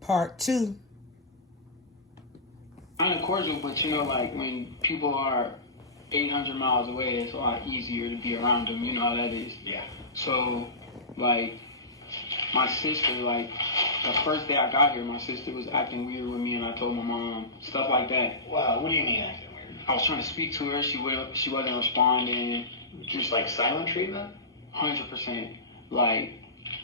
Part two. Kind of cordial, but you know, like when people are 800 miles away, it's a lot easier to be around them. You know how that is. Yeah. So, like, my sister, like, the first day I got here, my sister was acting weird with me, and I told my mom stuff like that. Wow, what do you mean acting weird? I was trying to speak to her, she wasn't responding. Just like silent treatment? 100%. Like,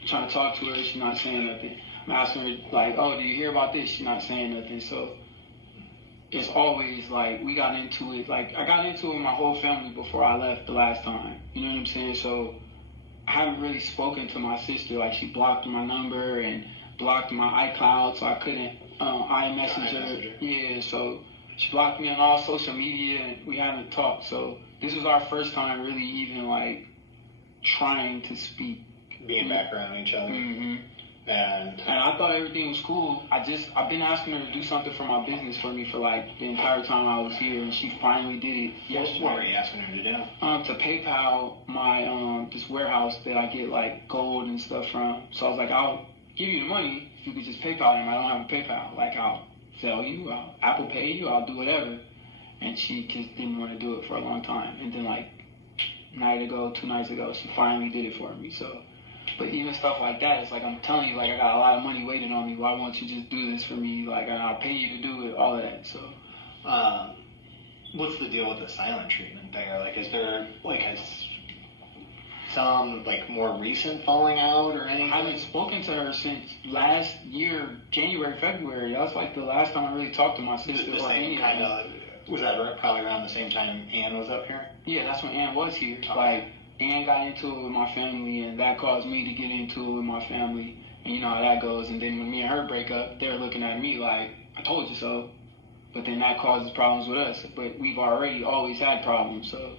trying to talk to her, she's not saying nothing. I'm asking her, like, oh, do you hear about this? She's not saying nothing. So it's always like we got into it. Like, I got into it with my whole family before I left the last time. You know what I'm saying? So I haven't really spoken to my sister. Like, she blocked my number and blocked my iCloud, so I couldn't iMessage her. Yeah, so she blocked me on all social media, and we haven't talked. So this was our first time really even like trying to speak. Being back around each other. Mm-hmm. And I thought everything was cool. I've been asking her to do something for my business for me for like the entire time I was here, and she finally did it yesterday. what were you asking her to do? To PayPal my this warehouse that I get like gold and stuff from. So I was like, I'll give you the money if you could just PayPal him. I don't have a PayPal. Like, I'll sell you, I'll Apple Pay you, I'll do whatever. And she just didn't want to do it for a long time. And then like 2 nights ago, she finally did it for me. So. But even stuff like that, it's like, I'm telling you, like, I got a lot of money waiting on me. Why won't you just do this for me? Like, and I'll pay you to do it, all of that. So, what's the deal with the silent treatment there? Like, is there like some like more recent falling out or anything? I haven't spoken to her since last year, January, February. That's like the last time I really talked to my sister. The or same any kind of. Was that probably around the same time Ann was up here? Yeah, that's when Ann was here. Okay. Like, Ann got into it with my family, and that caused me to get into it with my family. And you know how that goes. And then when me and her break up, they're looking at me like, I told you so. But then that causes problems with us. But we've already always had problems, so.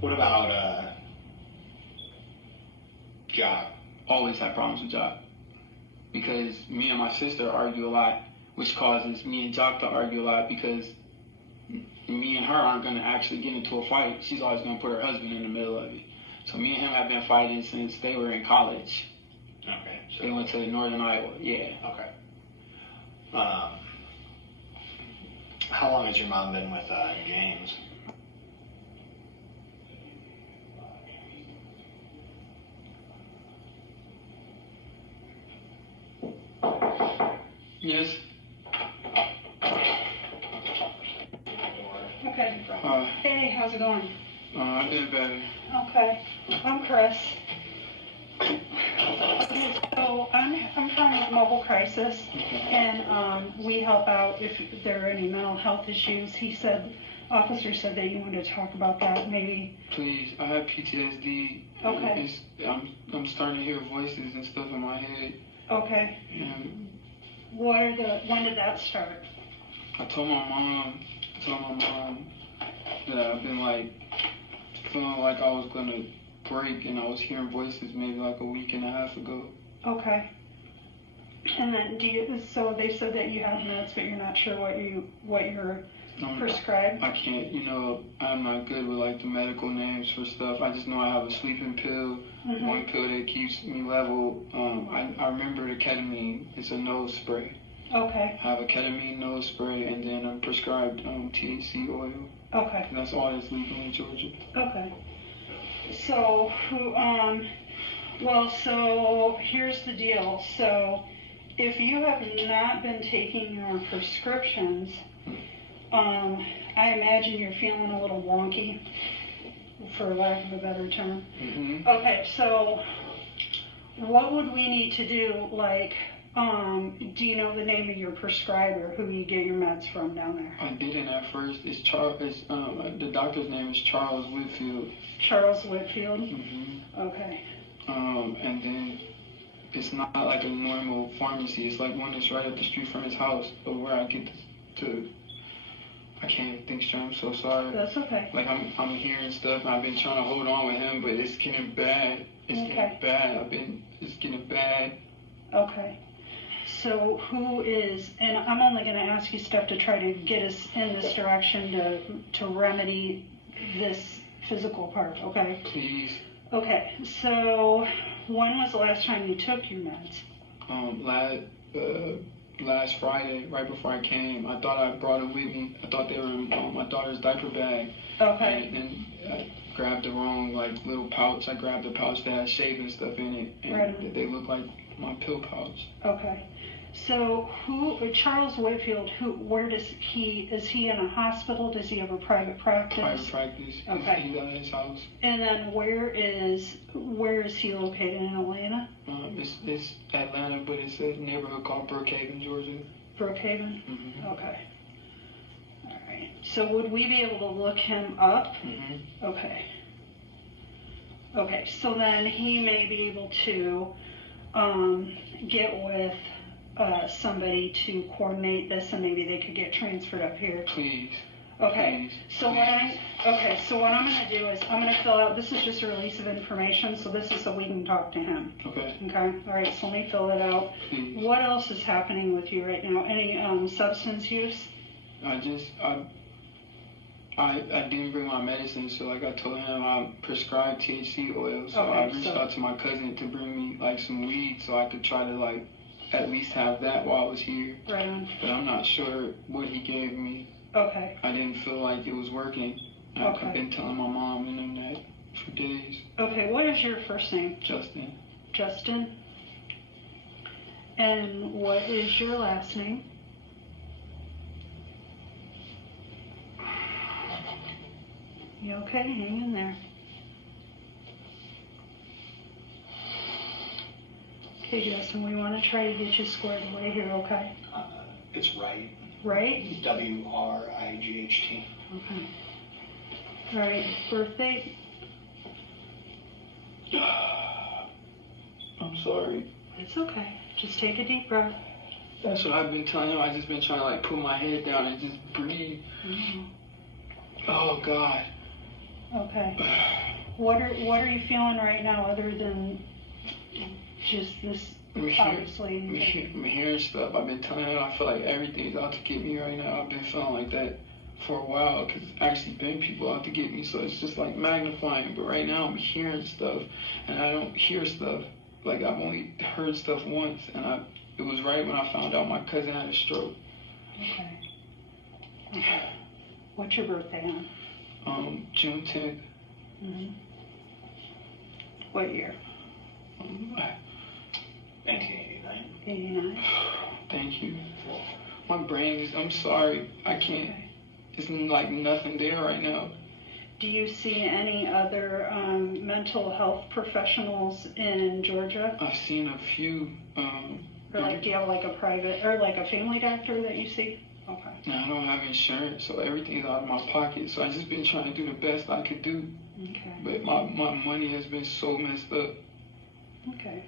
What about Jock? Always had problems with Jock. Because me and my sister argue a lot, which causes me and Jock to argue a lot because me and her aren't going to actually get into a fight. She's always going to put her husband in the middle of it. So me and him have been fighting since they were in college. Okay. So they went to Northern Iowa, yeah. Okay. How long has your mom been with James? Yes. Okay. Hey, how's it going? I did better. Okay. I'm Chris. Okay, so I'm from Mobile Crisis, and we help out if there are any mental health issues. Officer said that you wanted to talk about that, maybe. Please, I have PTSD. Okay. I'm starting to hear voices and stuff in my head. Okay. And when did that start? I told my mom that I've been like feeling like I was gonna break, and I was hearing voices maybe like a week and a half ago. Okay. And then so they said that you have meds, but you're not sure what you're prescribed? I can't, I'm not good with like the medical names for stuff. I just know I have a sleeping pill, one pill that keeps me level. I remember the ketamine. It's a nose spray. Okay. I have a ketamine nose spray, and then I'm prescribed THC oil. Okay. And that's all that's legal in Georgia. Okay. So, so here's the deal. So, if you have not been taking your prescriptions, I imagine you're feeling a little wonky, for lack of a better term. Mm-hmm. Okay, so what would we need to do? Like, do you know the name of your prescriber, who you get your meds from down there? I didn't at first. The doctor's name is Charles Whitfield. Charles Whitfield? Mm-hmm. Okay. And then it's not like a normal pharmacy. It's like one that's right up the street from his house, but where I get to I can't even think straight. I'm so sorry. That's okay. Like, I'm hearing stuff, and I've been trying to hold on with him, but it's getting bad. It's getting bad. It's getting bad. Okay. So and I'm only going to ask you stuff to try to get us in this direction to remedy this physical part, okay? Please. Okay, so when was the last time you took your meds? Last Friday, right before I came, I thought I brought them with me. I thought they were in my daughter's diaper bag. Okay. And I grabbed the wrong little pouch. I grabbed the pouch that had shaving stuff in it, and Right. they look like my pill pouch. Okay. So Charles Whitfield, is he in a hospital? Does he have a private practice? Private practice. Okay. He's at his house. And then where is he located, in Atlanta? It's Atlanta, but it's a neighborhood called Brookhaven, Georgia. Brookhaven? Mm-hmm. Okay. All right. So would we be able to look him up? Mm-hmm. Okay. Okay, so then he may be able to get with somebody to coordinate this, and maybe they could get transferred up here. Please. Okay. Please. So what I'm going to do is I'm going to fill out. This is just a release of information, so this is so we can talk to him. Okay. Okay. All right. So let me fill it out. Please. What else is happening with you right now? Any substance use? I didn't bring my medicine, so I told him I prescribed THC oil, so Okay, I reached out to my cousin to bring me some weed so I could try to at least have that while I was here. Right on. But I'm not sure what he gave me. Okay. I didn't feel like it was working. Okay. I've been telling my mom and them that for days. Okay. What is your first name? Justin. Justin. And what is your last name? You okay? Hang in there. Okay, Justin, we want to try to get you squared away here, okay? It's Wright. Right? WRIGHT. Okay. All right, birthday? I'm sorry. It's okay. Just take a deep breath. That's what I've been telling him. I've just been trying to put my head down and just breathe. Mm-hmm. Oh God. Okay. What are you feeling right now other than just this? Obviously. I'm hearing stuff. I've been telling him I feel like everything's out to get me right now. I've been feeling like that for a while because it's actually been people out to get me. So it's just magnifying. But right now I'm hearing stuff and I don't hear stuff. I've only heard stuff once, and it was right when I found out my cousin had a stroke. Okay. What's your birthday on? June 10th. Mm-hmm. What year? 1989. 89. Thank you. My brain is, I'm sorry. I can't, there's nothing there right now. Do you see any other mental health professionals in Georgia? I've seen a few. Or do you have a private, or a family doctor that you see? Okay. No, I don't have insurance, so everything's out of my pocket. So I've just been trying to do the best I could do. Okay. But my money has been so messed up. Okay.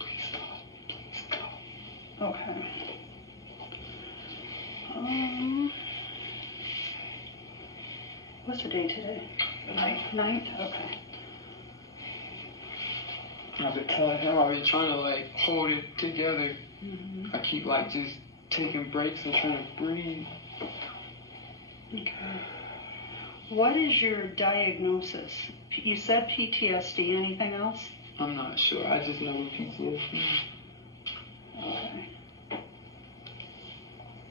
Please stop. Please stop. Okay. What's the date today? The 9th. 9th? Okay. I've been telling him, I've been trying to hold it together. Mm-hmm. I keep just taking breaks and trying to breathe. Okay. What is your diagnosis? You said PTSD. Anything else? I'm not sure. I just know what PTSD. Okay.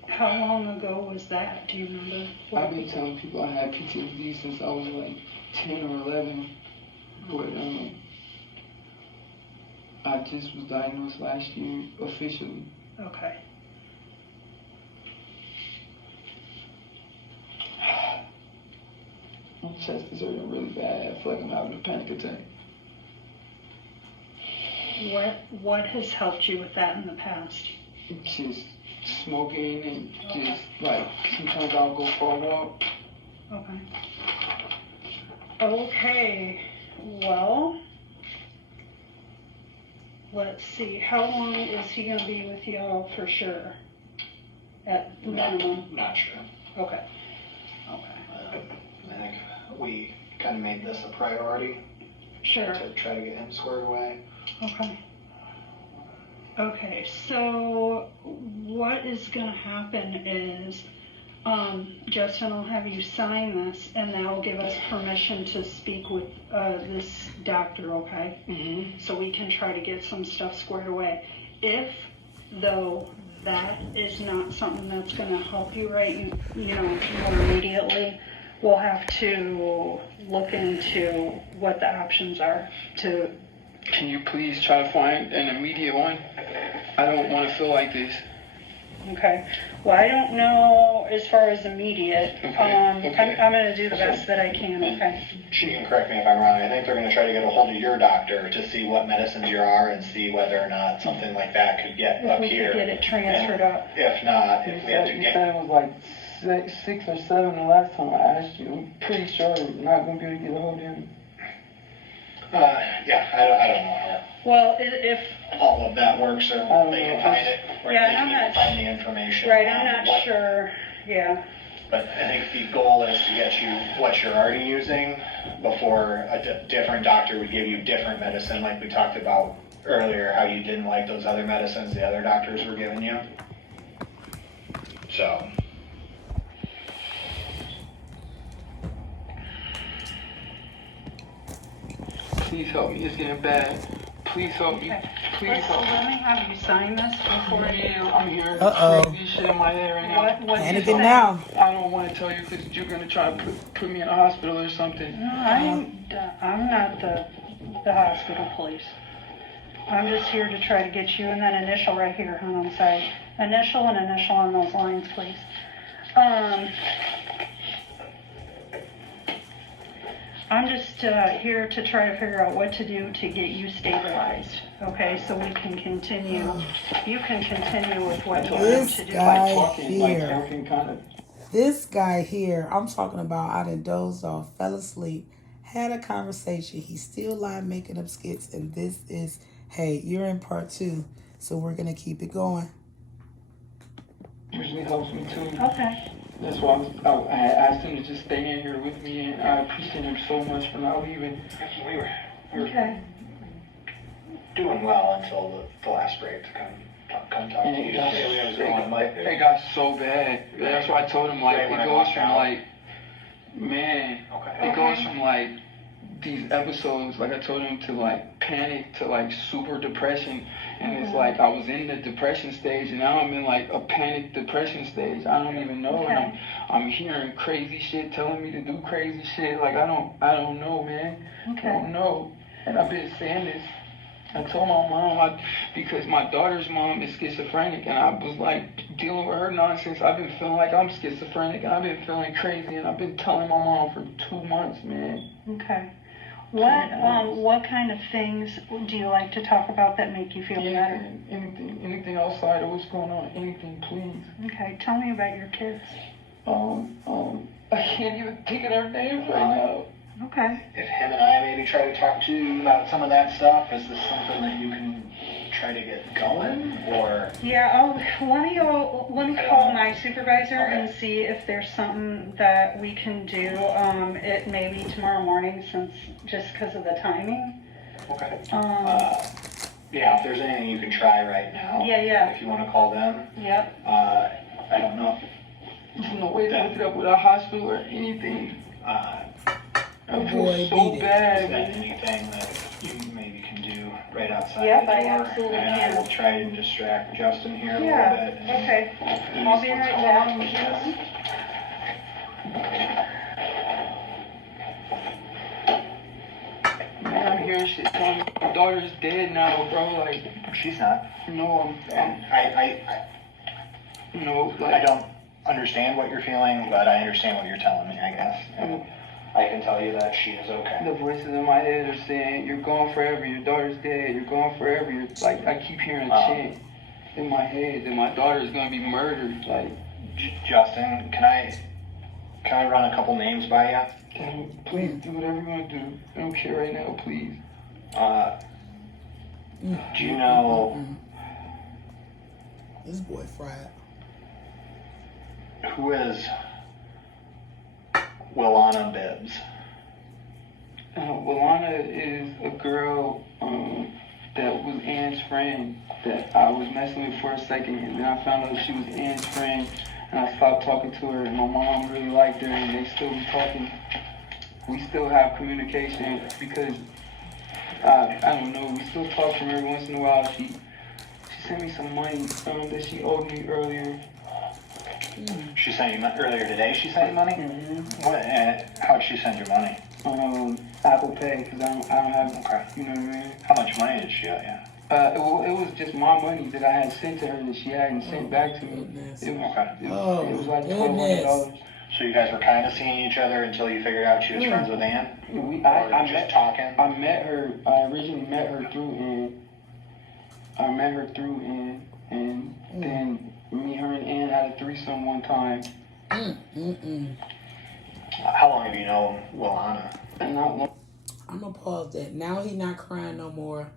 How long ago was that? Do you remember? I've been telling people I had PTSD since I was 10 or 11. But I just was diagnosed last year officially. Okay. My chest is hurting really bad. I feel like I'm having a panic attack. What has helped you with that in the past? Just smoking and just sometimes I'll go for a walk. Okay. Okay. Well, let's see. How long is he going to be with y'all for sure? At minimum? Not sure. Okay. Okay. I think we kind of made this a priority. Sure. To try to get him squared away. Okay. Okay, so what is going to happen is Justin will have you sign this, and that will give us permission to speak with this doctor, okay? Mm-hmm. So we can try to get some stuff squared away. If, though, that is not something that's going to help you you know, more immediately, we'll have to look into what the options are to. Can you please try to find an immediate one? I don't want to feel like this. Okay. Well, I don't know as far as immediate. Okay. I'm going to do the best that I can, okay? She can correct me if I'm wrong. I think they're going to try to get a hold of your doctor to see what medicines you are and see whether or not something like that could get If up we here. could get it transferred up. If not, if we have to You get. said it was like 6 or 7 the last time I asked you. I'm pretty sure I'm not going to be able to get a hold of him. Yeah, I don't know Well, if how all of that works, or they can find it, or Yeah, they I'm can not find the information. right, on I'm not what- sure. Yeah. But I think the goal is to get you what you're already using before a different doctor would give you different medicine, like we talked about earlier, how you didn't like those other medicines the other doctors were giving you. So. Please help me. It's getting bad. Please help me. Okay. Please help me. Let me have you sign this before Man, I'm hearing Uh-oh. crazy shit in my head right now. What you Panicking say? now. I don't want to tell you because you're going to try to put me in a hospital or something. No, I'm not the hospital police. I'm just here to try to get you, and then initial right here, hon, I'm sorry. Initial on those lines, please. I'm just here to try to figure out what to do to get you stabilized, okay? So we can continue, you can continue with what you want This to do. guy Talking, like here. talking kind of. This guy here, I'm talking about, I done dozed off, fell asleep, had a conversation. He's still live making up skits, and this is, hey, you're in part 2, so we're gonna keep it going. Usually helps me too. Okay. That's why I asked him to just stay in here with me, and I appreciate him so much for not leaving. We were Okay. doing well until the last break to come talk to you. Just say we was going, Mike. It got so bad. That's why I told him, like, Right when it I goes walked from, out. like, man, Okay. it goes from, like, these episodes, like I told him, to, like, panic, to, like, super depression. And it's like I was in the depression stage, and now I'm in, like, a panic depression stage. I don't even know. Okay. And I'm hearing crazy shit telling me to do crazy shit. Like, I don't know, man. I Okay. don't know. And I've been saying this. I told my mom, because my daughter's mom is schizophrenic, and I was like dealing with her nonsense. I've been feeling like I'm schizophrenic, and I've been feeling crazy, and I've been telling my mom for 2 months, man. Okay. What kind of things do you like to talk about that make you feel better? Anything outside of what's going on, anything, please. Okay, tell me about your kids. I can't even think of their names right now. Okay. If him and I maybe try to talk to you about some of that stuff, is this something that you can try to get going, or? Yeah, let me call my supervisor and see if there's something that we can do. It may be tomorrow morning, since just because of the timing. Okay. Yeah. If there's anything you can try right now. Yeah. If you want to call them. Yep. I don't know. There's no way to hook it up with a hospital or anything. I feel Boy, so beat it. bad, Is that man. anything that you maybe can do right outside Yep, the I door? absolutely And can. I will try to distract Justin here a Yeah, little bit. and okay. ease I'll be what's right going back. on with this. Man, I'm hearing shit telling me my daughter's dead now, bro. Like, She's not. no, And I like, don't understand what you're feeling, but I understand what you're telling me, I guess. And I can tell you that she is okay. the voices in my head are saying, "You're gone forever. Your daughter's dead. You're gone forever." You're like, I keep hearing a chant in my head that my daughter is gonna be murdered. Like, Justin, can I run a couple names by you? please do whatever you want to do. I don't care right now, please. Do you know This boy fried. who is Willana Bibbs? Willana is a girl that was Ann's friend that I was messing with for a second, and then I found out she was Ann's friend. and I stopped talking to her, and my mom really liked her, and they still be talking. We still have communication because I don't know. We still talk from every once in a while. She sent me some money that she owed me earlier. She sent you earlier today. She sent you money. Mm-hmm. What? How'd she send you money? Apple Pay, because I don't have. Okay. You know what I mean? How much money did she owe you? It was just my money that I had sent to her that she hadn't sent back to me. Goodness. It was, Okay. it was like goodness. $1,200. So you guys were kind of seeing each other until you figured out she was friends with Ann? I Just met talking? I met her. I originally met her through Ann. I met her through Ann, and then me, her, and Ann had a threesome one time. How long have you known Wilana? And not long. I'm gonna pause that. Now he not crying no more.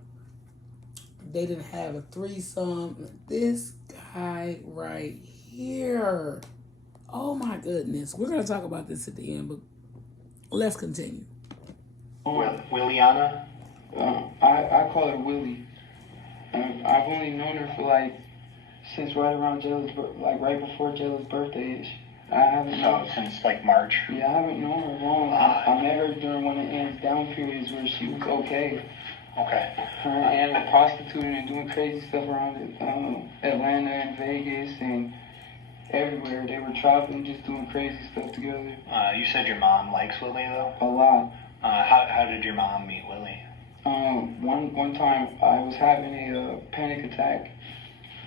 They didn't have a threesome. This guy right here. Oh my goodness. We're gonna talk about this at the end, but let's continue. Williana? I call her Willie. I've only known her for since right around Jayla's right before Jayla's birthday. I haven't known. So since March? Yeah, I haven't known her long. I met her during one of Ann's down periods where she was okay. Okay. Her and Ann were prostituting and doing crazy stuff around Atlanta and Vegas and everywhere. They were traveling, just doing crazy stuff together. You said your mom likes Willie though? A lot. How did your mom meet Willie? One time I was having a panic attack,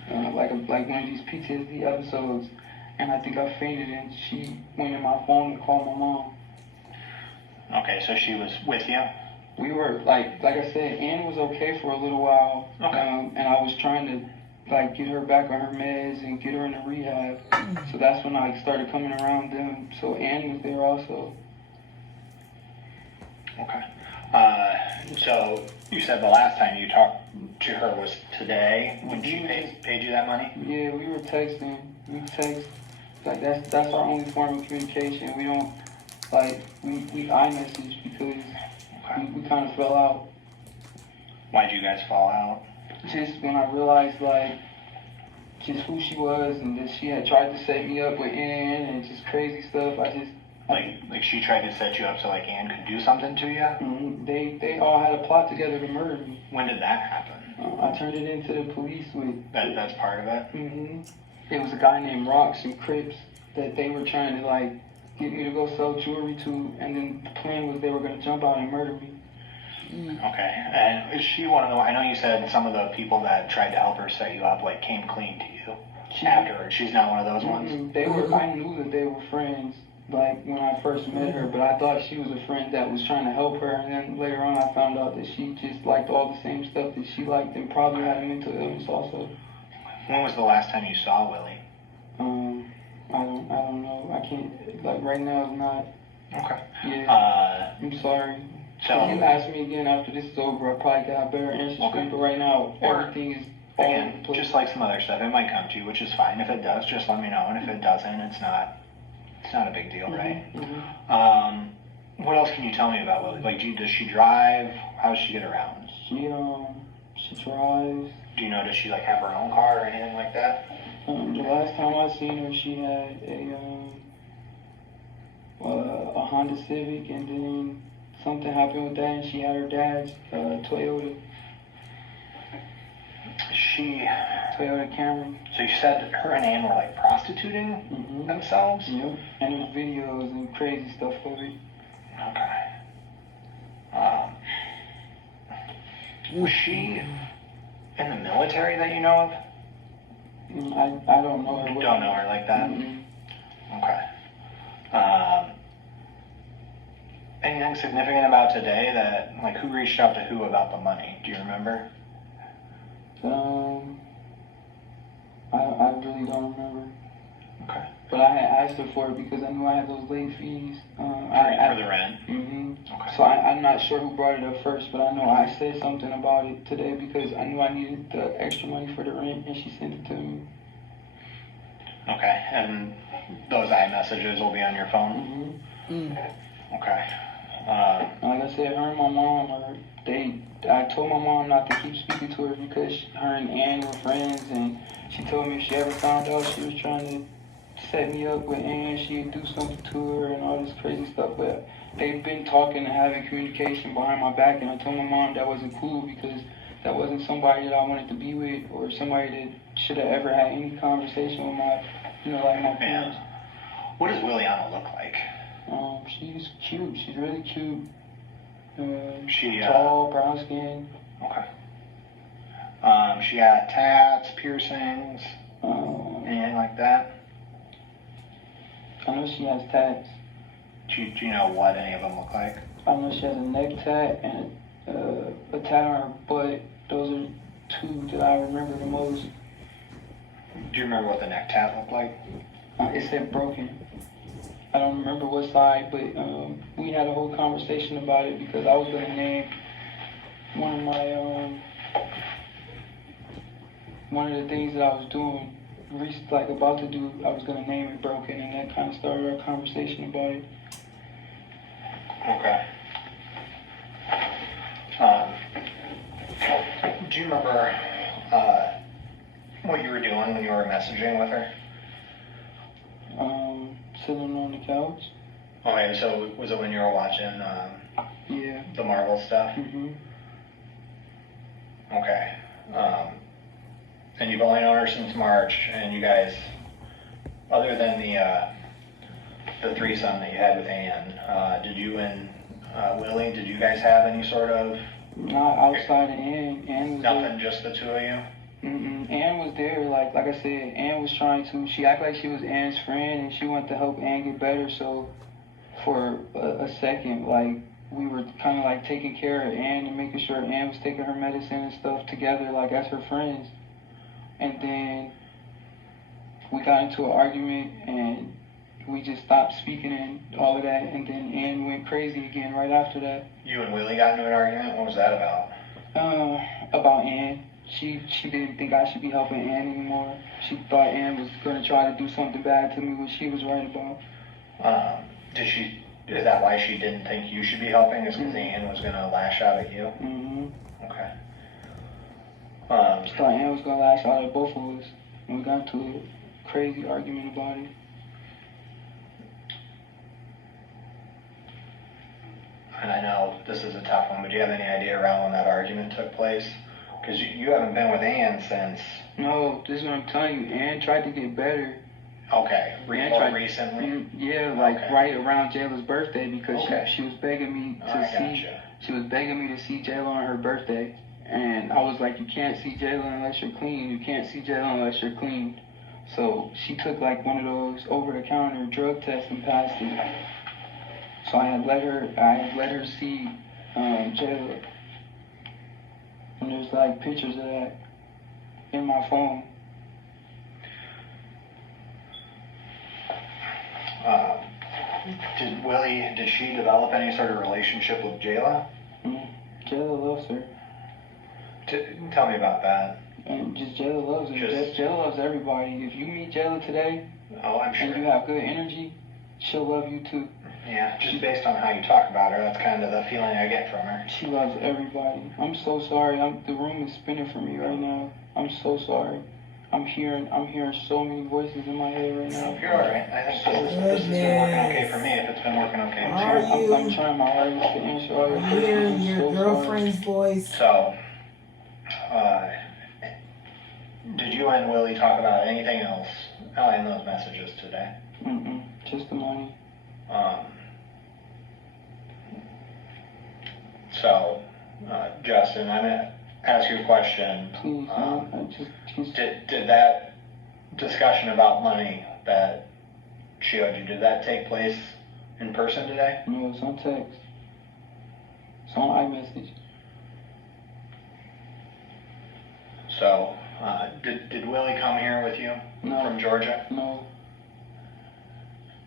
like one of these PTSD episodes, and I think I fainted, and she went in my phone and called my mom. Okay, so she was with you? We were like I said, Ann was okay for a little while, Okay. and I was trying to get her back on her meds and get her into rehab. So that's when I started coming around them. So Ann was there also. Okay. So you said the last time you talked to her was today when she paid you that money? Yeah, we were texting. We text. That's our only form of communication. We don't we iMessage because we kind of fell out. Why'd you guys fall out? Just when I realized just who she was and that she had tried to set me up with Ann and just crazy stuff. Like she tried to set you up so Ann could do something to you? They all had a plot together to murder me. When did that happen? I turned it into the police with. That's part of it? It was a guy named Rocks and Crips that they were trying to get me to go sell jewelry to, and then the plan was they were going to jump out and murder me. Okay. And is she one of the, I know you said some of the people that tried to help her set you up came clean to you afterwards. She's not one of those ones? They were. I knew that they were friends when I first met her, but I thought she was a friend that was trying to help her, and then later on I found out that she just liked all the same stuff that she liked and probably had a mental illness also. When was the last time you saw Willie? I don't know. I can't, right now it's not. Okay. Yeah. I'm sorry. So If you ask me again after this is over, I'll probably have better answers for you, but right now, everything is all over the again, place. just like some other stuff, it might come to you, which is fine. If it does, just let me know, and if it doesn't, it's not a big deal, right? What else can you tell me about Willie? Does she drive? How does she get around? She drives. Do you know, does she have her own car or anything like that? The last time I seen her, she had a Honda Civic, and then something happened with that, and she had her dad's Toyota Camry. So you said that her and Ann were prostituting themselves? Yep. And there's videos and crazy stuff of it. Okay. Was she in the military that you know of? I don't know her. You don't know her like that? Okay. Anything significant about today that, who reached out to who about the money? Do you remember? I really don't remember. Okay. But I had asked her for it because I knew I had those late fees. For the rent? Okay. So I'm not sure who brought it up first, but I know I said something about it today because I knew I needed the extra money for the rent, and she sent it to me. Okay, and those iMessages will be on your phone? Okay. Like I said, her and my mom I told my mom not to keep speaking to her because her and Ann were friends, and she told me if she ever found out she was trying to set me up with Ann. She'd do something to her and all this crazy stuff. But they've been talking and having communication behind my back, and I told my mom that wasn't cool because that wasn't somebody that I wanted to be with or somebody that should have ever had any conversation with my, like my parents. What does Williana look like? She's cute. She's really cute. She Tall, brown skin. Okay. She got tats, piercings, anything like that? I know she has tats. Do you know what any of them look like? I know she has a neck tat and a tat on her butt. Those are two that I remember the most. Do you remember what the neck tat looked like? It said broken. I don't remember what side, but we had a whole conversation about it because I was going to name one of my, one of the things that I was doing, about to do, I was going to name it Broken, and that kind of started our conversation about it. Okay. Do you remember what you were doing when you were messaging with her? Sitting on the couch. Okay, so was it when you were watching Yeah. the Marvel stuff? Mm-hmm. Okay. And you've only known her since March, and you guys, other than the threesome that you had with Ann, did you and Willie, did you guys have any sort of... Not outside of Ann. Ann was Nothing, just the two of you? Ann was there, like I said, Ann was trying to, she acted like she was Ann's friend and she wanted to help Ann get better, so for a second, like, we were kind of like taking care of Ann and making sure Ann was taking her medicine and stuff together, like as her friends. And then we got into an argument and we just stopped speaking and all of that, and then Ann went crazy again right after that. You and Willie got into an argument? What was that about? About Ann. She didn't think I should be helping Ann anymore. She thought Ann was going to try to do something bad to me, which she was right about. Is that why she didn't think you should be helping? Is because Ann was going to lash out at you? Mm-hmm. Okay. She thought Ann was going to lash out at both of us. And we got into a crazy argument about it. And I know this is a tough one, but do you have any idea around when that argument took place? Because you haven't been with Ann since... No, this is what I'm telling you. Ann tried to get better. Okay, recently? Yeah, like okay. Right around Jayla's birthday because okay. she was begging me to see... Gotcha. She was begging me to see Jayla on her birthday. And I was like, you can't see Jayla unless you're clean. You can't see Jayla unless you're clean. So she took like one of those over-the-counter drug tests and passed it. So I had let her see Jayla. And there's like pictures of that in my phone. Did she develop any sort of relationship with Jayla? Jayla loves her. Tell me about that. And just Jayla loves her. Jayla loves everybody. If you meet Jayla today, I'm sure. and you have good energy, she'll love you too. Yeah, just based on how you talk about her, that's kind of the feeling I get from her. She loves everybody. I'm so sorry. The room is spinning for me right now. I'm so sorry. I'm hearing so many voices in my head right now. You're all right. I think this has been working okay for me. If it's been working okay too. I'm trying my hardest to answer all your questions. Hearing your girlfriend's voice. So, did you and Willie talk about anything else in those messages today? Just the money. So, Justin, I'm gonna ask you a question. Please, Did that discussion about money that she owed you, did that take place in person today? No, it's on text. It's on iMessage. So, did Willie come here with you from Georgia? No.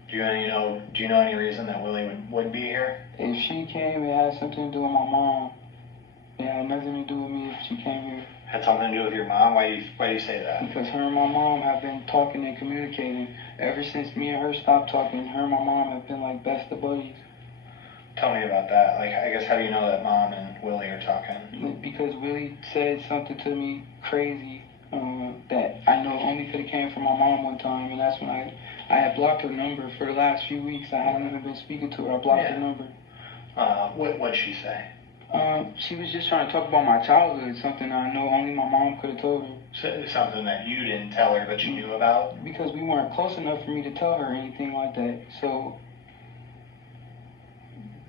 Do you know any reason that Willie would be here? If she came, it had something to do with my mom. It had nothing to do with me if she came here. Had something to do with your mom? Why do you say that? Because her and my mom have been talking and communicating. Ever since me and her stopped talking, her and my mom have been like best of buddies. Tell me about that. Like, I guess, how do you know that Mom and Willie are talking? Because Willie said something to me crazy that I know only could have came from my mom one time, and that's when I had blocked her number for the last few weeks. I haven't even been speaking to her. I blocked her number. What'd she say? She was just trying to talk about my childhood, something I know only my mom could have told her. Something that you didn't tell her but you knew about? Because we weren't close enough for me to tell her anything like that. So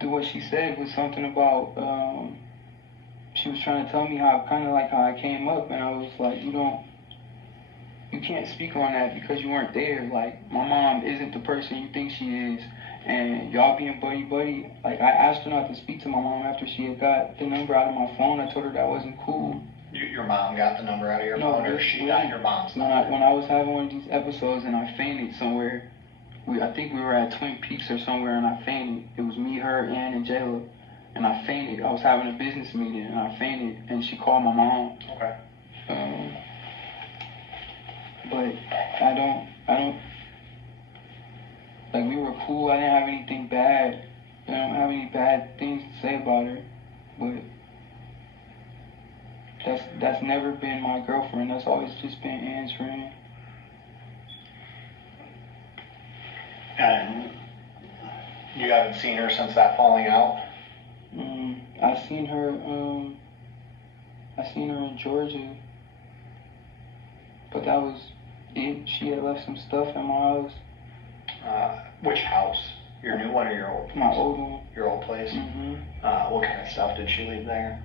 what she said was something about she was trying to tell me how I came up, and I was like, you can't speak on that because you weren't there. Like, my mom isn't the person you think she is, and y'all being buddy. Like, I asked her not to speak to my mom after she had got the number out of my phone. I told her that wasn't cool. Your mom got the number out of your phone, or she got your mom's number? When I was having one of these episodes and I fainted somewhere, I think we were at Twin Peaks or somewhere, and I fainted. It was me, her, Ann, and Jayla, and I fainted. I was having a business meeting, and I fainted, and she called my mom. Okay. But I don't, like, we were cool. I didn't have anything bad. I don't have any bad things to say about her, but that's never been my girlfriend. That's always just been Ann's friend. And you haven't seen her since that falling out? I seen her in Georgia, but that was it. She had left some stuff in my house. Which house? Your new one or your old place? My old one. Your old place? What kind of stuff did she leave there?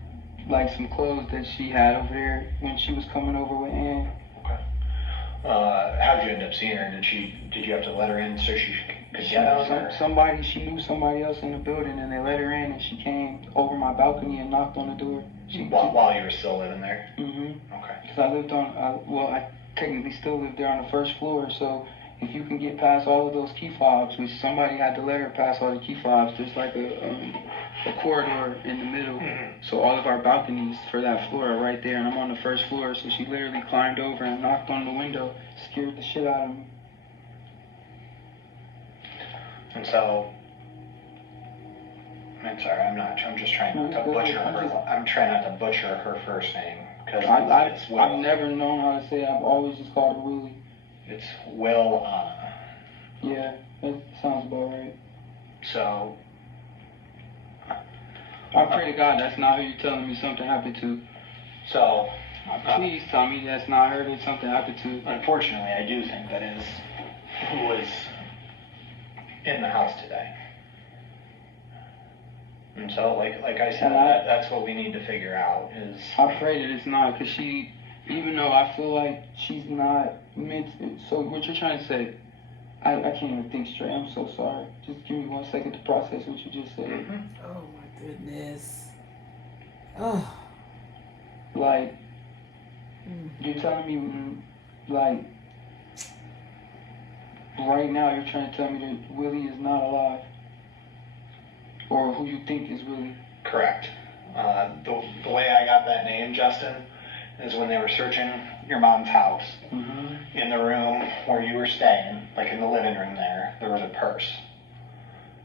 Like some clothes that she had over there when she was coming over with Ann. Okay. How'd you end up seeing her? Did you have to let her in so she could get out? She knew somebody else in the building, and they let her in, and she came over my balcony and knocked on the door. While you were still living there? Okay. Because I lived I technically still live there on the first floor, so if you can get past all of those key fobs, which somebody had to let her pass all the key fobs, there's like a corridor in the middle. So all of our balconies for that floor are right there, and I'm on the first floor, so she literally climbed over and knocked on the window, scared the shit out of me. And so, I'm sorry, I'm just trying not to butcher her. I'm trying not to butcher her first name, because it's Will. I've never known how to say it. I've always just called her Willie. It's Will Anna. Yeah, that sounds about right. So, I pray to God that's not who you're telling me something happened to. So, please tell me that's not her that something happened to. Unfortunately, I do think that is who was in the house today. And so, like I said, that's what we need to figure out is... I pray that it's not, because even though I feel like she's not meant to, so what you're trying to say, I can't even think straight. I'm so sorry. Just give me 1 second to process what you just said. Oh my goodness. Oh. Like, you're telling me, like, right now you're trying to tell me that Willie is not alive? Or who you think is Willie? Correct. The way I got that name, Justin, is when they were searching your mom's house. In the room where you were staying, like in the living room there was a purse.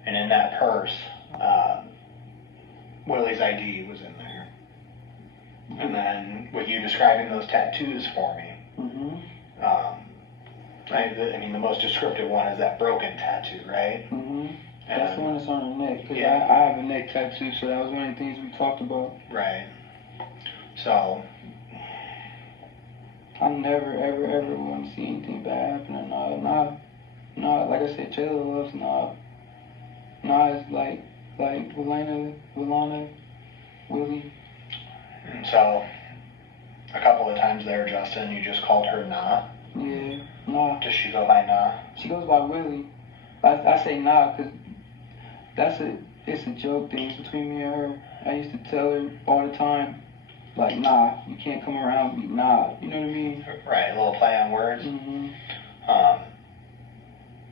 And in that purse, Willie's ID was in there. And then with you describing those tattoos for me, I mean, the most descriptive one is that broken tattoo, right? That's the one that's on her neck, because I have a neck tattoo, so that was one of the things we talked about. Right. So... I never, ever, ever want to see anything bad happening. Nah, like I said, Jayla loves Nah. Nah is like Willana, Willie. And so, a couple of times there, Justin, you just called her Nah? Yeah, Nah. Does she go by Nah? She goes by Willie. I say Nah because it's a joke thing between me and her. I used to tell her all the time, like, nah, you can't come around me, nah, you know what I mean? Right, a little play on words.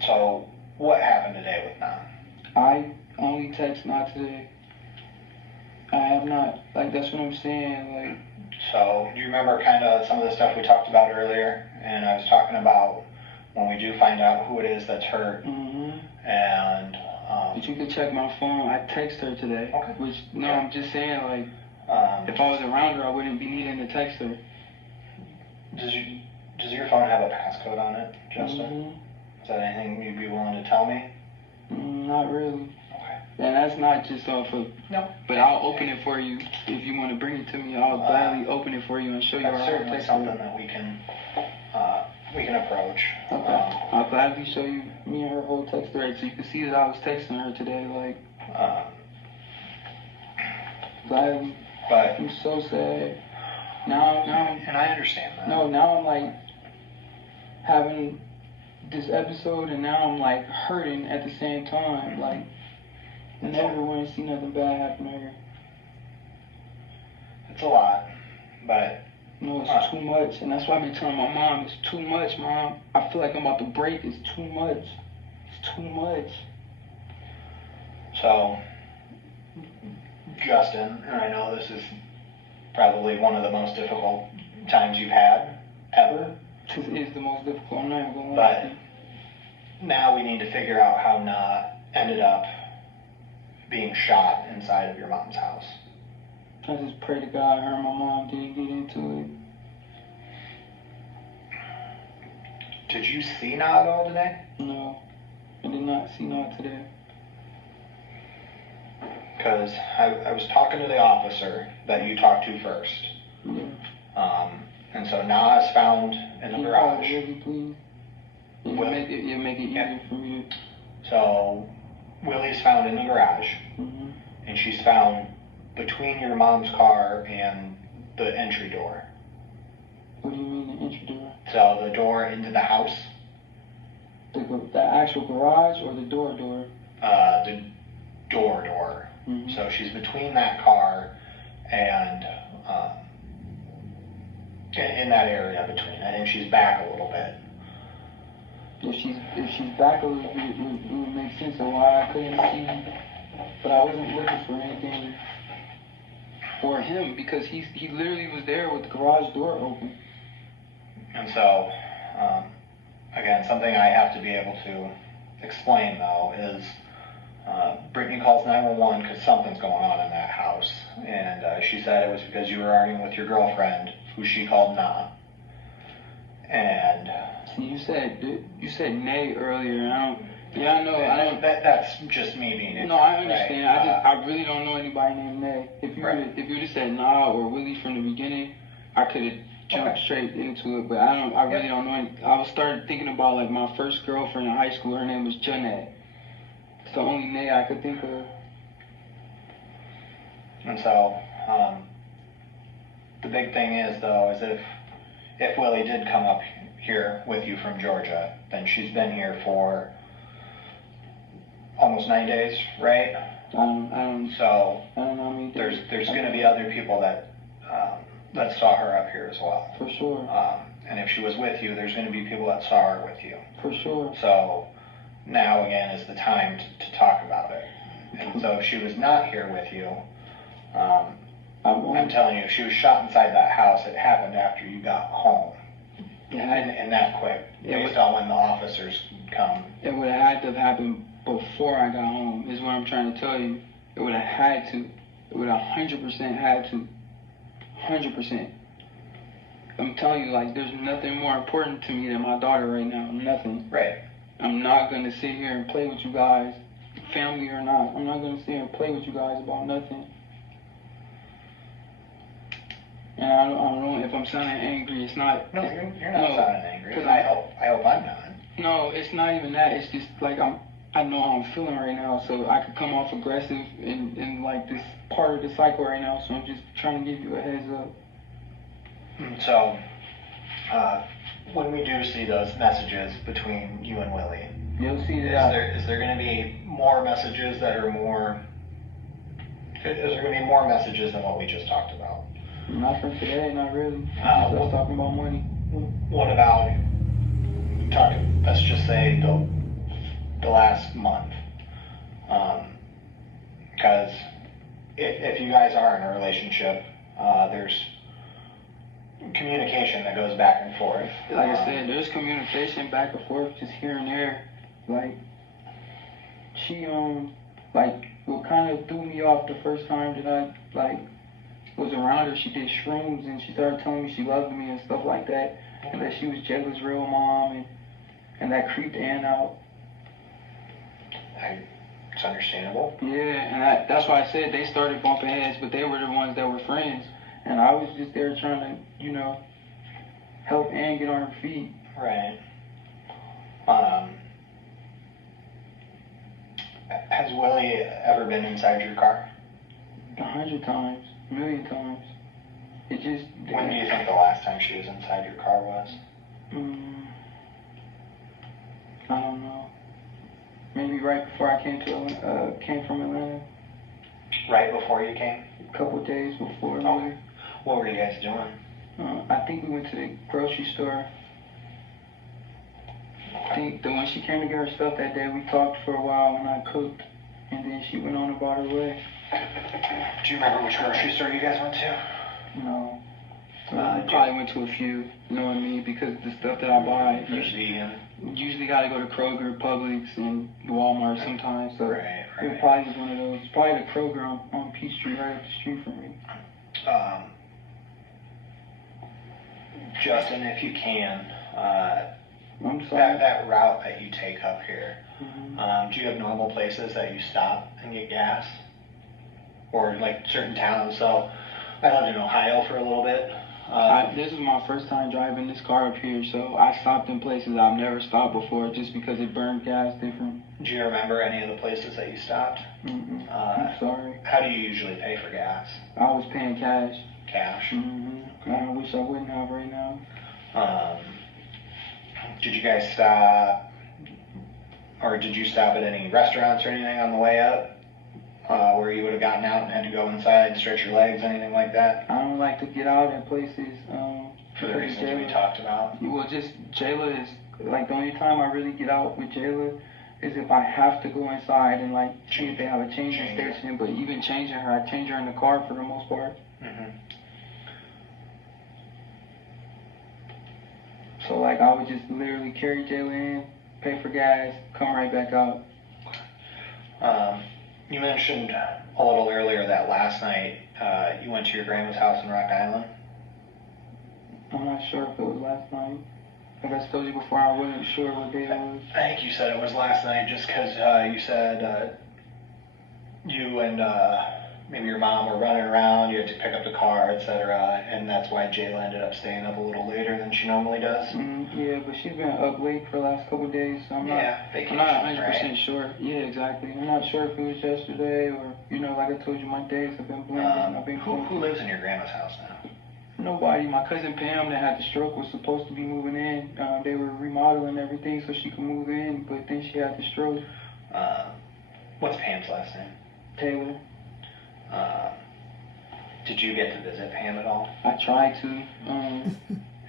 So, what happened today with Nah? I only text Nah today. I have not, like, that's what I'm saying, like. So, do you remember kind of some of the stuff we talked about earlier? And I was talking about when we do find out who it is that's hurt. And, but you could check my phone. I text her today. Okay. Which, no, I'm just saying, like, if I was around her, I wouldn't be needing to text her. Does your phone have a passcode on it, Justin? Is that anything you'd be willing to tell me? Not really. Okay. And that's not just off of. No. But I'll open it for you if you want to bring it to me. I'll gladly open it for you and show you That's our certainly text. something that we can approach. Okay. I'll gladly show you me and her whole text thread so you can see that I was texting her today. Like, gladly. But I'm so sad. Now, and I understand that. now I'm like having this episode, and now I'm like hurting at the same time. Like, I never want to see nothing bad happen to her. It's a lot, but No, it's too much, and that's why I've been telling my mom, it's too much, Mom. I feel like I'm about to break. It's too much. It's too much. so Justin, and I know this is probably one of the most difficult times you've had ever, This is the most difficult. I'm not even gonna but lie. now we need to figure out how Na ended up being shot inside of your mom's house. I just pray to God her and my mom didn't get into it. Did you see Na at all today? No, I did not see no today. Because I was talking to the officer that you talked to first. Yeah. And so Na is found in the garage. Really, please. Will- Make it easier for me. So Willie's found in the garage, Mm-hmm. and she's found between your mom's car and the entry door. What do you mean the entry door? So the door into the house, The actual garage or the door? the door. Mm-hmm. So she's between that car and in that area between. I think she's back a little bit. If she's back a little bit, it would make sense of why I couldn't see. But I wasn't looking for anything for him because he literally was there with the garage door open. And so, again, something I have to be able to explain though is Brittany calls 911 because something's going on in that house, and she said it was because you were arguing with your girlfriend, who she called Na. And See, you said Nay earlier. I know. That's just me being ignorant. No, I understand. Right? I really don't know anybody named Nay. If you Right. would have said Nah or Willie from the beginning, I could have jumped straight into it. But I really don't know. I was started thinking about like my first girlfriend in high school. Her name was Janae. It's the only Nay I could think of. And so, the big thing is though, is if Willie did come up here with you from Georgia, then she's been here for almost 9 days, right? I don't So know. I mean, there's going to be other people that saw her up here as well. For sure. And if she was with you, there's going to be people that saw her with you. For sure. So now again is the time to talk about it. And so if she was not here with you, I'm telling you, if she was shot inside that house, it happened after you got home. And that quick, based on when the officers come. It would have had to have happened before I got home, is what I'm trying to tell you. It would have had to. It would have 100% had to. 100%. I'm telling you, like, there's nothing more important to me than my daughter right now. Nothing. Right. I'm not going to sit here and play with you guys, family or not. I'm not going to sit here and play with you guys about nothing. And I don't know if I'm sounding angry. It's not. No, you're not sounding angry. 'cause I hope I'm not. No, it's not even that. It's just like I know how I'm feeling right now, so I could come off aggressive in like this part of the cycle right now. So I'm just trying to give you a heads up. So, when we do see those messages between you and Willie, You'll see is that. there going to be more messages that are more? Is there going to be more messages than what we just talked about? Not from today, not really. Uh, Let's talk about money. What about talking? Let's just say the last month, because if you guys are in a relationship, there's communication that goes back and forth. Like I said, there's communication back and forth, just here and there. Like she like what kind of threw me off the first time that I like was around her, she did shrooms, and she started telling me she loved me and stuff like that, and that she was Jayla's real mom, and that creeped Ann out. It's understandable. Yeah, and that's why I said they started bumping heads, but they were the ones that were friends, and I was just there trying to, you know, help Ann get on her feet. Right. Has Willie ever been inside your car? 100 times, a million times. It just. When do you think the last time she was inside your car was? I don't know. Maybe right before I came from Atlanta. Right before you came? A couple of days before. Okay. What were you guys doing? I think we went to the grocery store. I think that when she came to get her stuff that day, we talked for a while and I cooked, and then she went on about her way. Do you remember which grocery store you guys went to? No. I probably went to a few, knowing me, because the stuff that I buy, usually gotta go to Kroger, Publix, and Walmart sometimes, so Right. it probably was one of those. Probably the Kroger on Peachtree, right up the street from me. Justin, if you can, I'm sorry. that route that you take up here, Mhm. do you have normal places that you stop and get gas? Or like certain towns? So I lived in Ohio for a little bit. This is my first time driving this car up here, so I stopped in places I've never stopped before just because it burned gas different. Do you remember any of the places that you stopped? I'm sorry. How do you usually pay for gas? I was paying cash. Cash? I wish I wouldn't have right now. Did you guys stop, or did you stop at any restaurants or anything on the way up? Where you would have gotten out and had to go inside, stretch your legs, anything like that? I don't like to get out in places. For the because reasons we Jayla- talked about? Well, just Jayla is, like, the only time I really get out with Jayla is if I have to go inside and, like, see if they have a changing Change her. station. But even changing her, I change her in the car for the most part. So, like, I would just literally carry Jayla in, pay for gas, come right back out. You mentioned a little earlier that last night you went to your grandma's house in Rock Island. I'm not sure if it was last night. Like I told you before, I wasn't sure what day it was. I think you said it was last night just because you said you and maybe your mom were running around, you had to pick up the car, etc., and that's why Jayla ended up staying up a little later than she normally does. Yeah, but she's been up late for the last couple of days, so I'm not 100% sure. Yeah, exactly. I'm not sure if it was yesterday or, you know, like I told you, my days have been blending. Who lives in your grandma's house now? Nobody. My cousin Pam that had the stroke was supposed to be moving in. They were remodeling everything so she could move in, but then she had the stroke. What's Pam's last name? Taylor. Did you get to visit Pam at all? I tried to.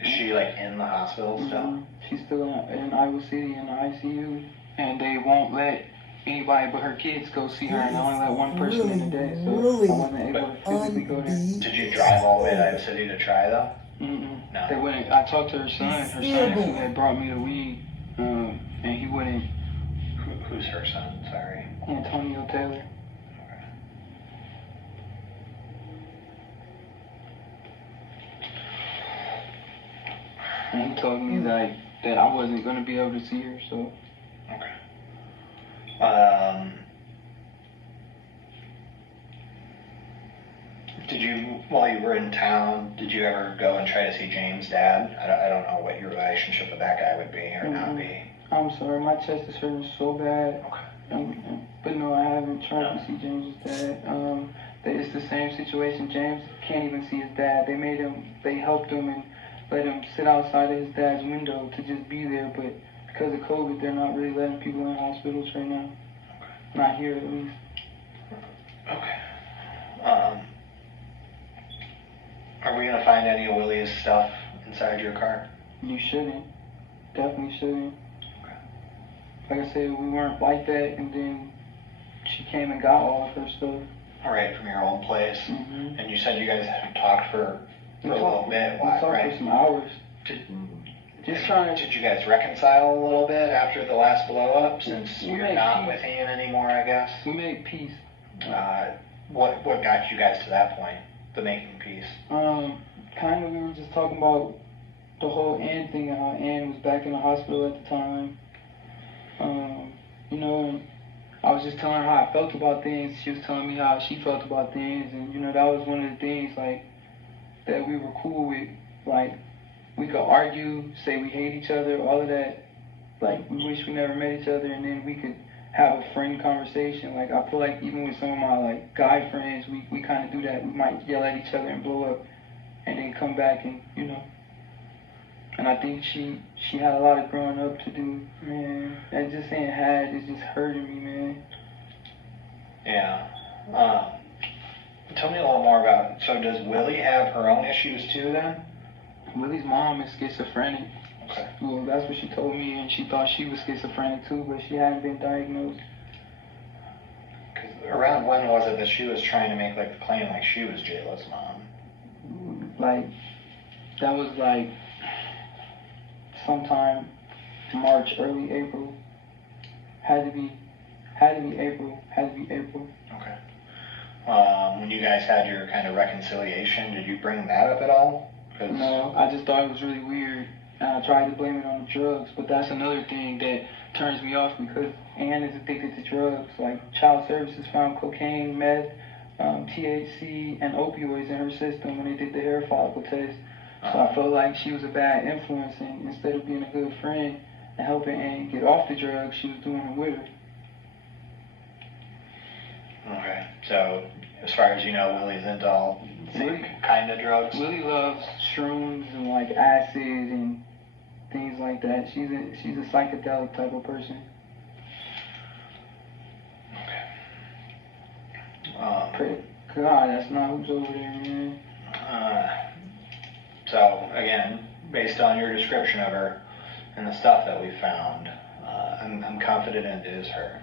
Is she like in the hospital still? She's still in Iowa City in the ICU, and they won't let anybody but her kids go see her, and they only let one person in a day, so I wasn't able to physically go there. Did you drive all the way to Iowa City to try though? No. They wouldn't. I talked to her son. Her son actually had brought me the weed, and he wouldn't. Who's her son? Sorry. Antonio Taylor. And he told me that I wasn't going to be able to see her, so. Okay. Did you, while you were in town, did you ever go and try to see James' dad? I don't know what your relationship with that guy would be or not be. I'm sorry, my chest is hurting so bad. Okay. But no, I haven't tried to see James's dad. It's the same situation. James can't even see his dad. They helped him and let him sit outside of his dad's window to just be there, but because of COVID, they're not really letting people in hospitals right now. Not here, at least. Okay. Are we gonna find any of Willie's stuff inside your car? You shouldn't. Definitely shouldn't. Like I said, we weren't like that, and then she came and got all of her stuff. All right, from your old place. Mm-hmm. And you said you guys haven't talked for a little bit. We talked for some hours. Did you guys reconcile a little bit after the last blow up? Since We you're made not peace. with Ian anymore, I guess. We made peace. What got you guys to that point? the making piece? Kind of, we were just talking about the whole Ann thing and how Ann was back in the hospital at the time. You know, and I was just telling her how I felt about things. She was telling me how she felt about things, and you know, that was one of the things like that we were cool with. Like, we could argue, say we hate each other, all of that. Like, we wish we never met each other, and then we could have a friend conversation. Like, I feel like even with some of my like guy friends, we kind of do that. We might yell at each other and blow up, and then come back and, you know. And I think she had a lot of growing up to do, man. And just saying had is just hurting me, man. Yeah. Tell me a little more about, so does Willie have her own issues too then? Willie's mom is schizophrenic. Okay. Well, that's what she told me, and she thought she was schizophrenic too, but she hadn't been diagnosed. Because around when was it that she was trying to make like the claim like she was Jayla's mom? Like, that was like sometime March, early April. Had to be April. Okay. When you guys had your kind of reconciliation, did you bring that up at all? No, I just thought it was really weird. And I tried to blame it on the drugs, but that's another thing that turns me off because Ann is addicted to drugs. Like, child services found cocaine, meth, THC, and opioids in her system when they did the hair follicle test. So I felt like she was a bad influence, and instead of being a good friend and helping Ann get off the drugs, she was doing it with her. Okay. So as far as you know, Willie's into all same kind of drugs? Willie loves shrooms and like acid and things like that. She's a psychedelic type of person. Okay. Pray to God, that's not who's over there, man. So again, based on your description of her and the stuff that we found, I'm confident it is her.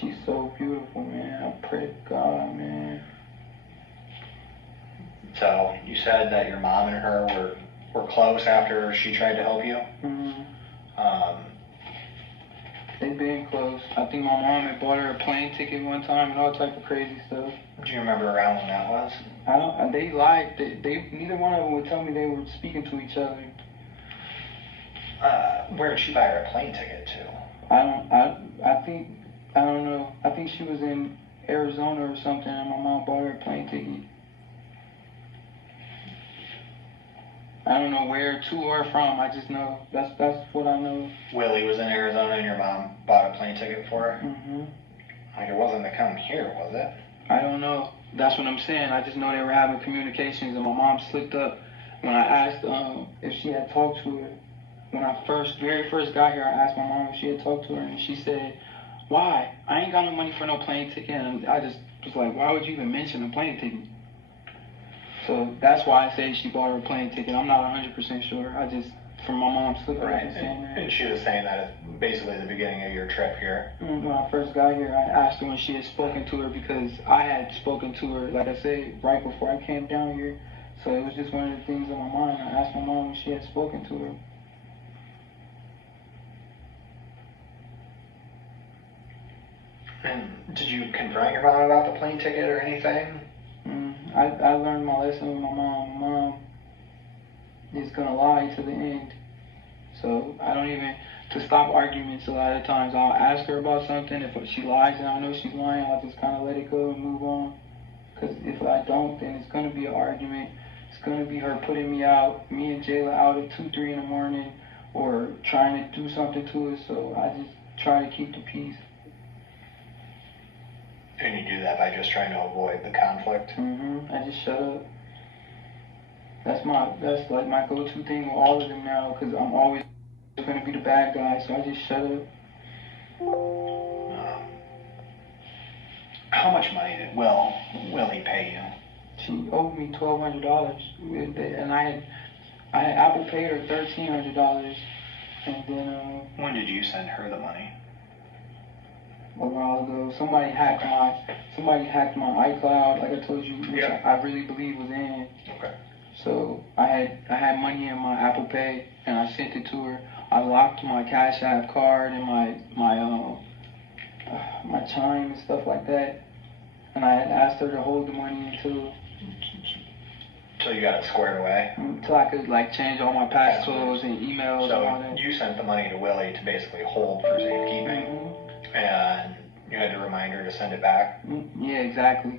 She's so beautiful, man. I pray to God, man. So you said that your mom and her were close after she tried to help you? Mm-hmm. They've been close. I think my mom had bought her a plane ticket one time and all type of crazy stuff. Do you remember around when that was? I don't. They lied. They neither one of them would tell me they were speaking to each other. Where did she buy her a plane ticket to? I don't know. I think she was in Arizona or something, and my mom bought her a plane ticket. I don't know where to or from. I just know that's what I know. Willie was in Arizona and your mom bought a plane ticket for her? Mm-hmm. Like, it wasn't to come here, was it? I don't know. That's what I'm saying. I just know they were having communications, and my mom slipped up when I asked if she had talked to her. When I very first got here, I asked my mom if she had talked to her, and she said, "Why? I ain't got no money for no plane ticket." And I just was like, "Why would you even mention a plane ticket?" So that's why I say she bought her a plane ticket. I'm not 100% sure. I just, from my mom slipping up and saying that. And she was saying that at basically the beginning of your trip here. When I first got here, I asked her when she had spoken to her because I had spoken to her, like I said, right before I came down here. So it was just one of the things on my mind. I asked my mom when she had spoken to her. And did you confront your mom about the plane ticket or anything? I learned my lesson with my mom. My mom is gonna lie to the end. So I don't even, to stop arguments a lot of times, I'll ask her about something. If she lies and I know she's lying, I'll just kind of let it go and move on. Because if I don't, then it's gonna be an argument. It's gonna be her putting me out, me and Jayla out at 2, 3 in the morning, or trying to do something to us. So I just try to keep the peace. And you do that by just trying to avoid the conflict? I just shut up. That's like my go-to thing with all of them now, because I'm always going to be the bad guy, so I just shut up. How much money did Willie pay you? She owed me $1,200, and I had Apple paid her $1,300, and then When did you send her the money? a while ago, somebody hacked my iCloud, like I told you, which I really believe was in. Okay. So I had money in my Apple Pay, and I sent it to her. I locked my Cash App card and my Chime and stuff like that, and I had asked her to hold the money until So you got it squared away. until I could like change all my passcodes and emails and all So that. you sent the money to Willie to basically hold for safekeeping, Mhm. and you had to remind her to send it back. Yeah, exactly.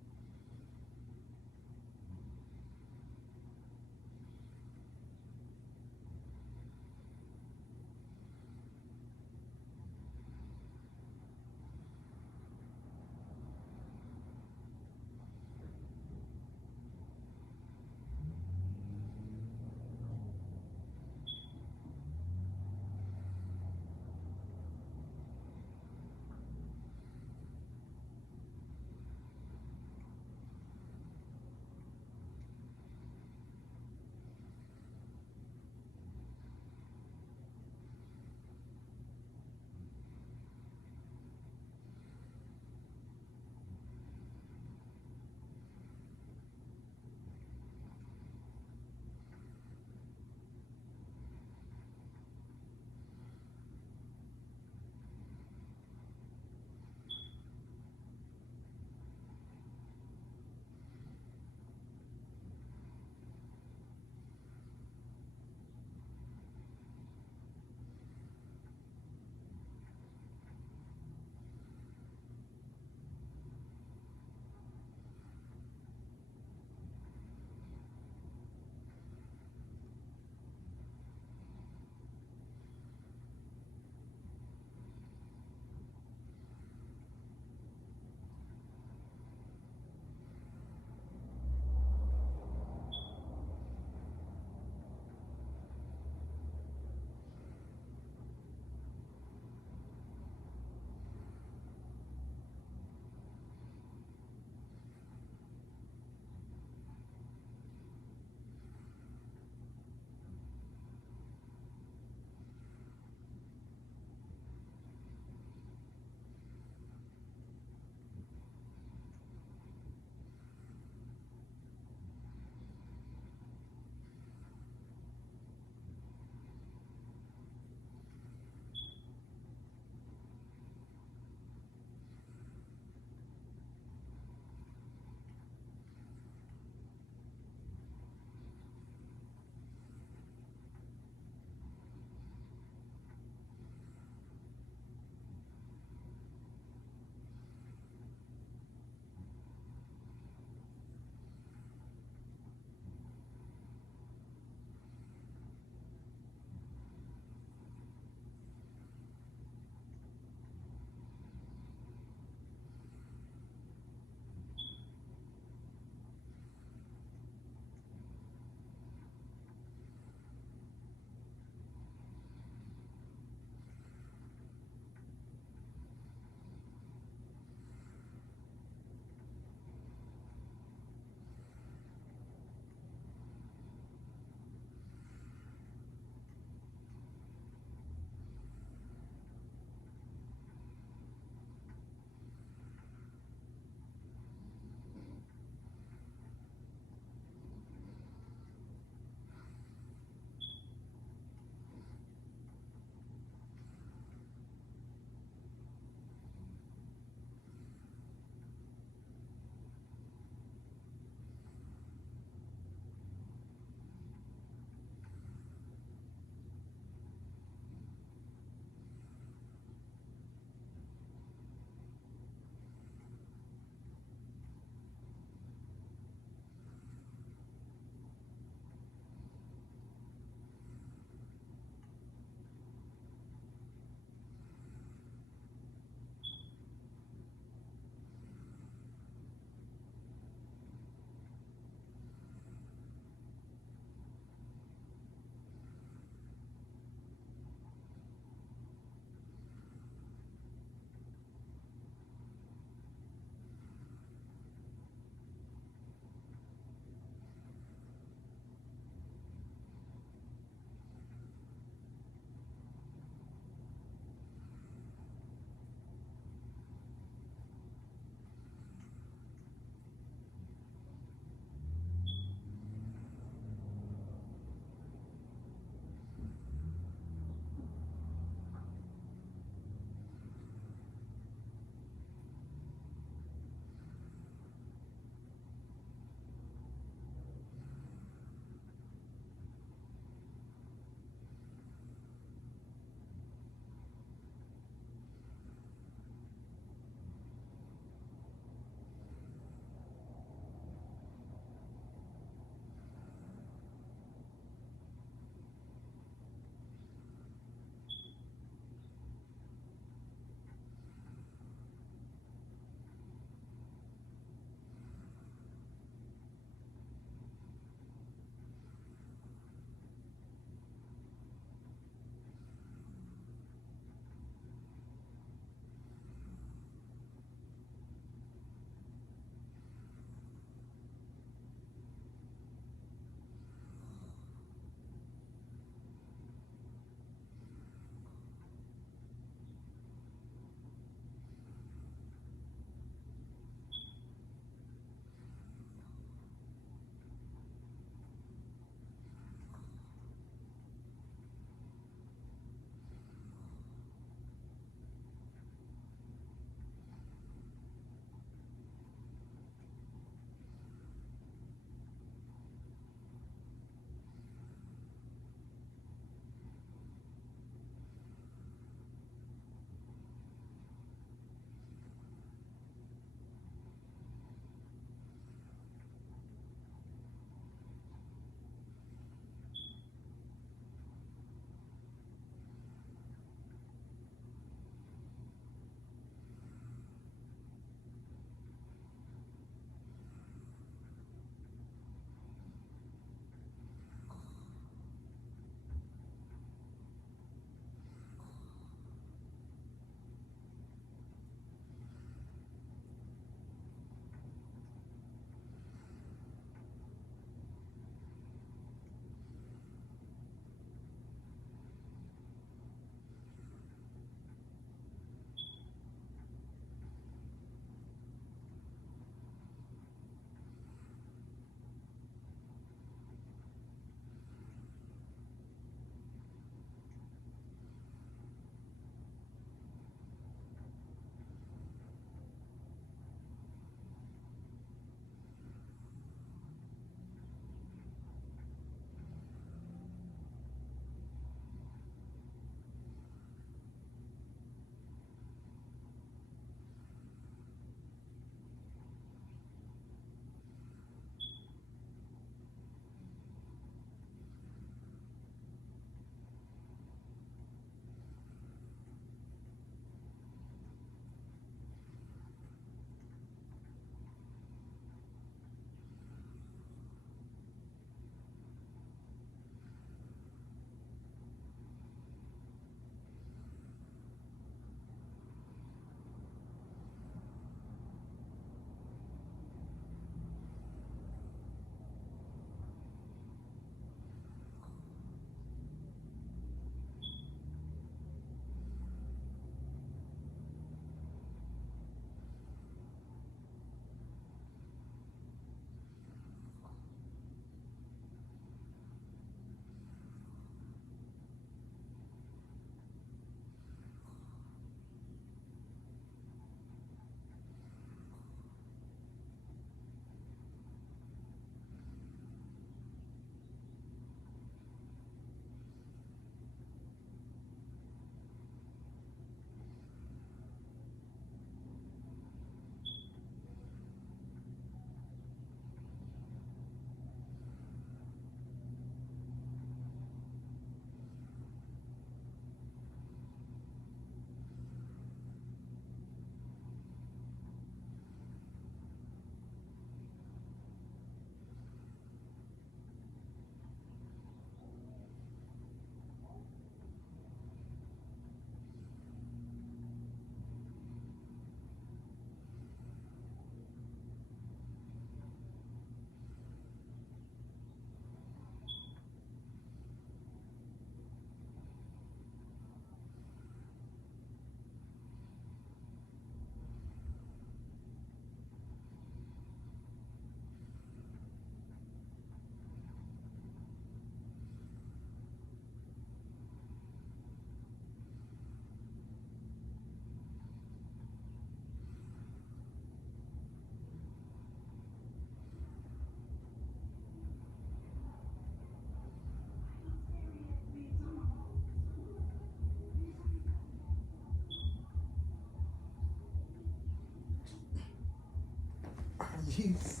excuse.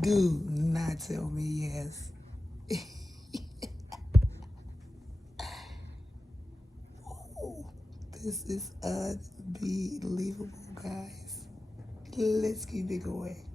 Do not tell me yes. Ooh, this is unbelievable, guys. Let's keep it going.